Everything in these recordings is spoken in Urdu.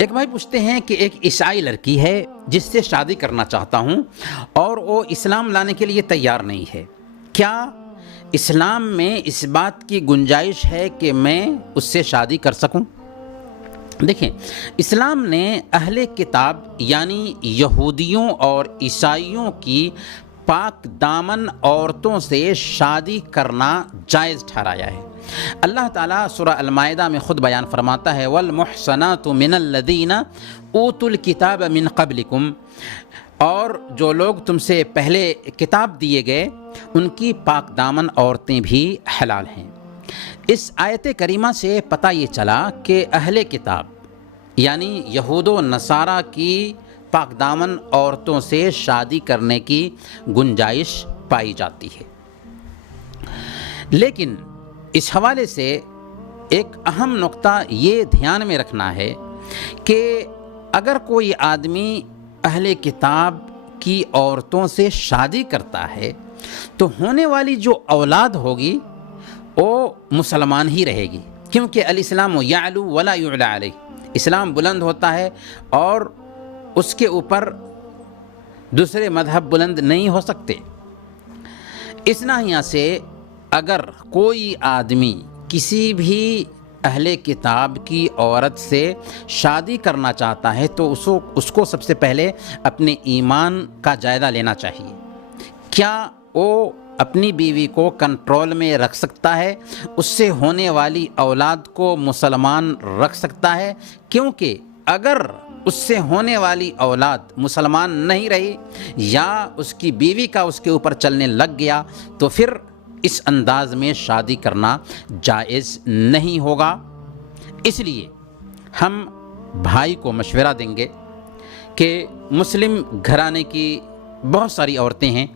ایک بھائی پوچھتے ہیں کہ ایک عیسائی لڑکی ہے جس سے شادی کرنا چاہتا ہوں اور وہ اسلام لانے کے لیے تیار نہیں ہے، کیا اسلام میں اس بات کی گنجائش ہے کہ میں اس سے شادی کر سکوں؟ دیکھیں، اسلام نے اہل کتاب یعنی یہودیوں اور عیسائیوں کی پاک دامن عورتوں سے شادی کرنا جائز ٹھہرایا ہے۔ اللہ تعالیٰ سورہ المائدہ میں خود بیان فرماتا ہے وَالْمُحْصَنَاتُ مِنَ الَّذِينَ أُوتُوا الْكِتَابَ مِنْ قَبْلِكُمْ، اور جو لوگ تم سے پہلے کتاب دیے گئے ان کی پاک دامن عورتیں بھی حلال ہیں۔ اس آیت کریمہ سے پتہ یہ چلا کہ اہل کتاب یعنی یہود و نصارہ کی پاک دامن عورتوں سے شادی کرنے کی گنجائش پائی جاتی ہے، لیکن اس حوالے سے ایک اہم نقطہ یہ دھیان میں رکھنا ہے کہ اگر کوئی آدمی اہل کتاب کی عورتوں سے شادی کرتا ہے تو ہونے والی جو اولاد ہوگی وہ مسلمان ہی رہے گی، کیونکہ الاسلام یعلو ولا یعلی علیہ، اسلام بلند ہوتا ہے اور اس کے اوپر دوسرے مذہب بلند نہیں ہو سکتے۔ اس ناحیہ سے اگر کوئی آدمی کسی بھی اہل کتاب کی عورت سے شادی کرنا چاہتا ہے تو اس کو سب سے پہلے اپنے ایمان کا جائزہ لینا چاہیے۔ کیا وہ اپنی بیوی کو کنٹرول میں رکھ سکتا ہے، اس سے ہونے والی اولاد کو مسلمان رکھ سکتا ہے؟ کیونکہ اگر اس سے ہونے والی اولاد مسلمان نہیں رہی یا اس کی بیوی کا اس کے اوپر چلنے لگ گیا تو پھر اس انداز میں شادی کرنا جائز نہیں ہوگا۔ اس لیے ہم بھائی کو مشورہ دیں گے کہ مسلم گھرانے کی بہت ساری عورتیں ہیں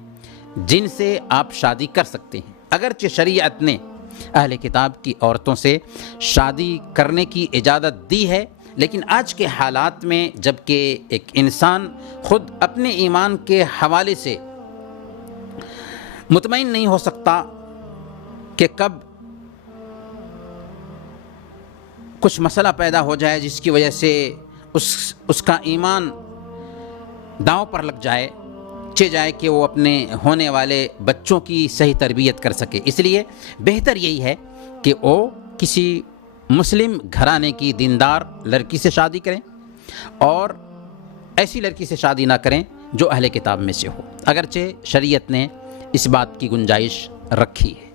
جن سے آپ شادی کر سکتے ہیں۔ اگرچہ شریعت نے اہل کتاب کی عورتوں سے شادی کرنے کی اجازت دی ہے، لیکن آج کے حالات میں جب کہ ایک انسان خود اپنے ایمان کے حوالے سے مطمئن نہیں ہو سکتا کہ کب کچھ مسئلہ پیدا ہو جائے جس کی وجہ سے اس کا ایمان داؤ پر لگ جائے، چاہے کہ وہ اپنے ہونے والے بچوں کی صحیح تربیت کر سکے، اس لیے بہتر یہی ہے کہ وہ کسی مسلم گھرانے کی دیندار لڑکی سے شادی کریں اور ایسی لڑکی سے شادی نہ کریں جو اہل کتاب میں سے ہو، اگرچہ شریعت نے اس بات کی گنجائش رکھی ہے۔